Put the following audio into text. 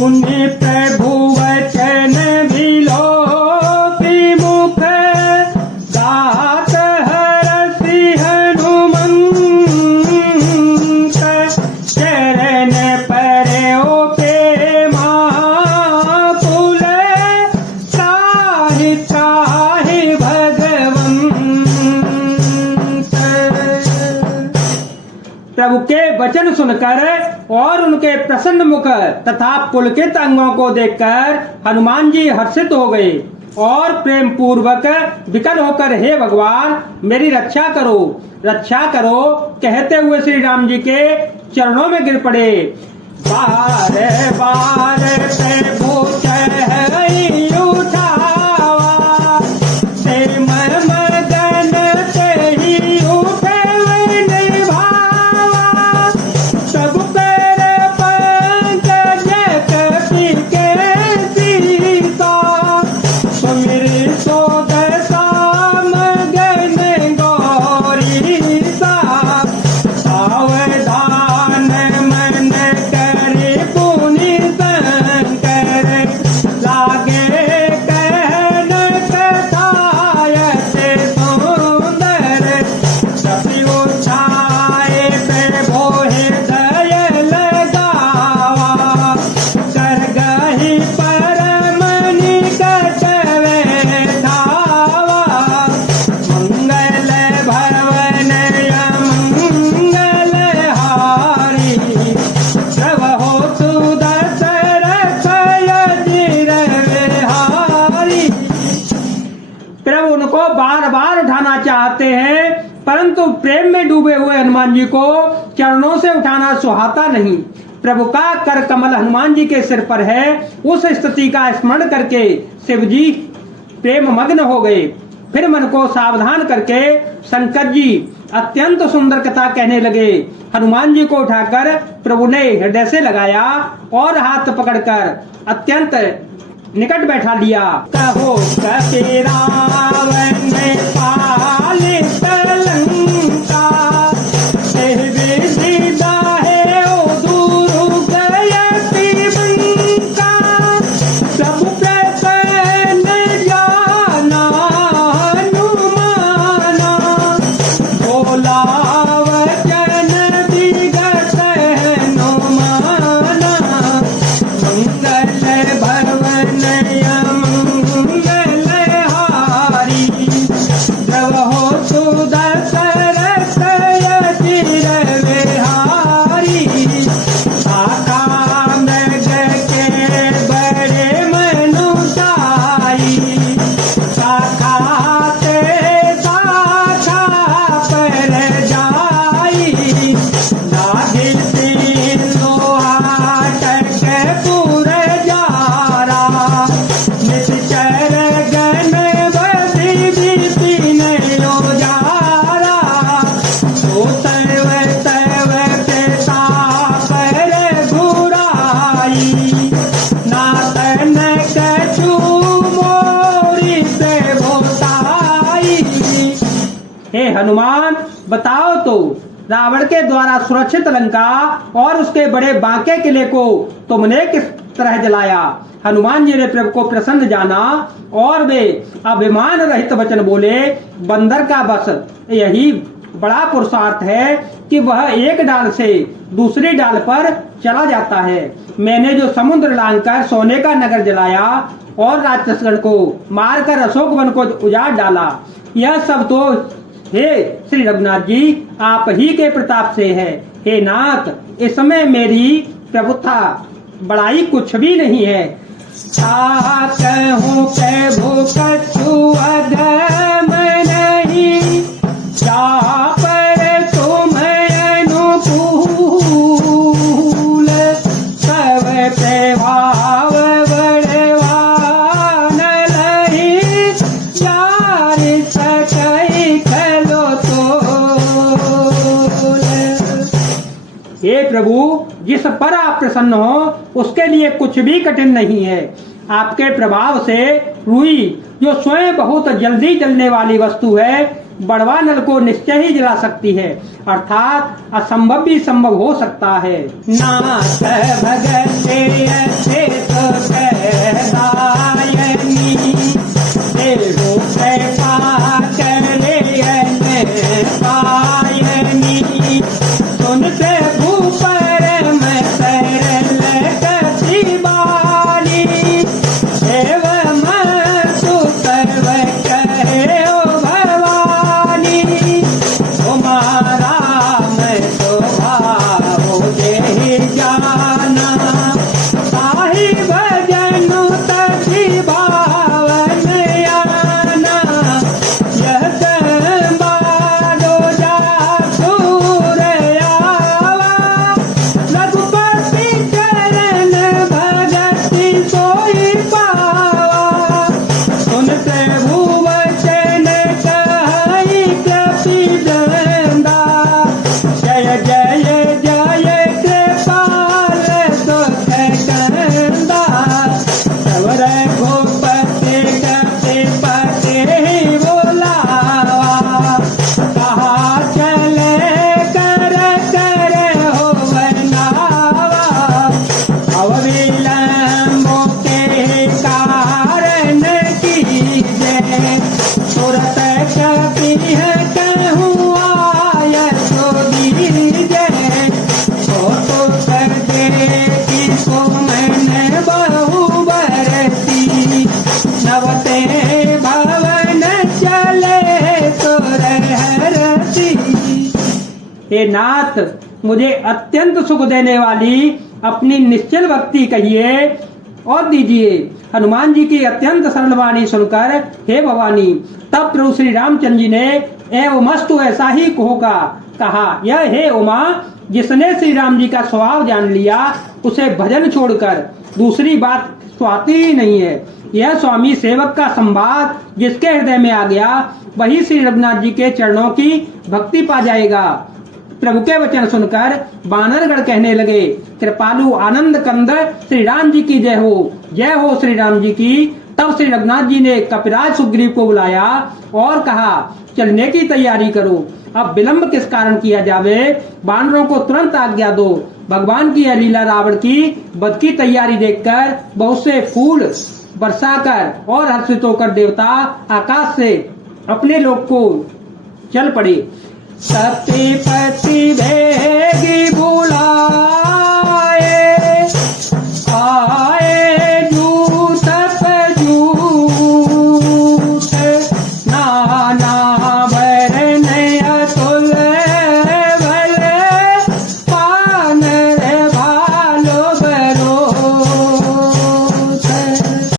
सुनि प्रभु वचन विलोकी मुख गात हरसि हनुमंत चरण परयो प्रेमा पुल त्राहि त्राहि भगवंत। प्रभु के वचन सुनकर और उनके प्रसन्न मुख तथा पुलकित अंगों को देखकर हनुमान जी हर्षित हो गए और प्रेम पूर्वक विकल होकर हे भगवान मेरी रक्षा करो कहते हुए श्री राम जी के चरणों में गिर पड़े। बार बार प्रभु चढ़ई उठावा ते मन मगन तेहि उठवन भावा सब कर पंकज कपि के सीता सुमिरि सोग सामगन गौरीसा सावधान मन करे पुनि शंकर लागे कहन कथायत सुंदर कपि उठाए प्रभु हृदय लगावा कर गहि परम निकट धावा मंगल भवन मंगल हारी प्रभु सुदशरथ अजिर विहारी। प्रभु उनको बार बार उठाना चाहते हैं परंतु प्रेम में डूबे हुए हनुमान जी को चरणों से उठाना सुहाता नहीं। प्रभु का कर कमल हनुमान जी के सिर पर है। उस स्थिति का स्मरण करके शिव जी प्रेम मग्न हो गए। फिर मन को सावधान करके शंकर जी अत्यंत सुंदर कथा कहने लगे। हनुमान जी को उठाकर प्रभु ने हृदय से लगाया और हाथ पकड़कर अत्यंत निकट बैठा लिया। कहो कपि रावण पालित लंका एहि विधि दाहे दूर गयति बंका सब प्रसन्न जाना हनुमाना भोला वचन विगत हनुमाना मंगल भवन मंगल हारी प्रभु सुदशरथ अजिर विहारी शाखा मृग के बड़े मनुजाई शाखा ते शाखा पर जाई नागिल तीन लोहाटक पुर जारा निश्चर गण बदि विपिन योजारा तो तव तव पिता पर घुराई नातन कछु मोरी से भोताई। हे हनुमान बताओ तो रावण के द्वारा सुरक्षित लंका और उसके बड़े बांके किले को तुमने किस तरह जलाया। हनुमान जी ने प्रभु को प्रसन्न जाना और वे अभिमान रहित वचन बोले। बंदर का बस यही बड़ा पुरुषार्थ है कि वह एक डाल से दूसरी डाल पर चला जाता है। मैंने जो समुद्र लांघकर सोने का नगर जलाया और राक्षसगण को मारकर अशोक वन को उजाड़ डाला यह सब तो हे श्री रघुनाथ जी आप ही के प्रताप से है। हे नाथ इसमें मेरी प्रभुता बड़ाई कुछ भी नहीं है। कहूँ प्रभु कछु अधम नहीं जा पर तुम अनुकूल सब प्रभाव बड़वान लही यार सकई खलो तो। हे प्रभु जिस पर आप प्रसन्न हो उसके लिए कुछ भी कठिन नहीं है। आपके प्रभाव से रुई जो स्वयं बहुत जल्दी जलने वाली वस्तु है बड़वा नल को निश्चय ही जला सकती है अर्थात असंभव भी संभव हो सकता है। नाथ भगत मुझे अत्यंत सुख देने वाली अपनी निश्चल भक्ति कहिए और दीजिए। हनुमान जी की अत्यंत सरल वाणी सुनकर हे भवानी, तब प्रभु श्री रामचंद्र जी ने एवमस्तु ऐसा ही होगा कहा। यह हे उमा, जिसने श्री राम जी का स्वभाव जान लिया उसे भजन छोड़कर दूसरी बात स्वाती ही नहीं है। यह स्वामी सेवक का संवाद जिसके हृदय में आ गया वही श्री रघुनाथ जी के चरणों की भक्ति पा जाएगा। प्रभु के वचन सुनकर वानरगण कहने लगे, कृपालु आनंद कंद श्री राम जी की जय हो श्री राम जी की। तब श्री रघुनाथ जी ने कपिराज सुग्रीव को बुलाया और कहा, चलने की तैयारी करो, अब विलंब किस कारण किया जावे, वानरों को तुरंत आज्ञा दो। भगवान की यह लीला रावण की वध की तैयारी देखकर बहुत से फूल बरसाकर और हर्षित होकर देवता आकाश से अपने लोक को चल पड़े। सती पति भेगी बुला